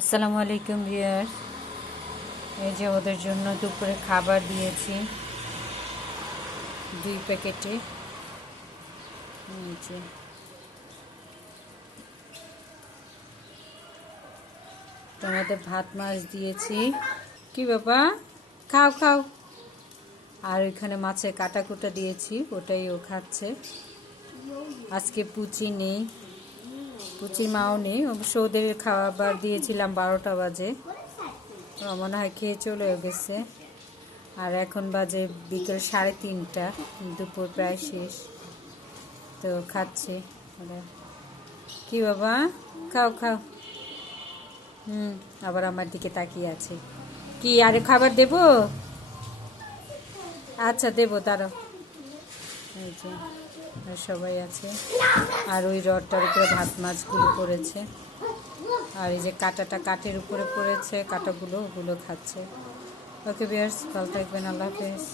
আসসালামু আলাইকুম ভিউয়ার্স। এই যে ওদের জন্য দুপুরে খাবার দিয়েছি 2 প্যাকেটে। এই যে তোমাদের ভাত মাছ দিয়েছি। কি বাবা, খাও খাও। আর ওইখানে মাছের কাটা কুটা দিয়েছি, ওটাই ও খাচ্ছে। আজকে পুচি নেই, পুচির মাও নেই। অবশ্য ওদের খাবার দিয়েছিলাম 12টা বাজে, ওরা মনে হয় খেয়ে চলে গেছে। আর এখন বাজে বিকেল 3:30, দুপুর প্রায় শেষ। তো খাচ্ছি ওরা। কি বাবা, খাও খাও। আবার আমার দিকে তাকিয়ে আছে। কি আরে খাবার দেব? আচ্ছা দেবো, দাঁড়াও। এই যে আর সবাই আছে। আর ওই রডটার উপরে ভাত মাছগুলো পড়েছে। আর এই যে কাঁটাটা কাঠের উপরে পড়েছে, কাঁটাগুলো ওগুলো খাচ্ছে। ওকে ভিউয়ার্স, ভালো থাকবেন, আল্লাহ হাফেজ।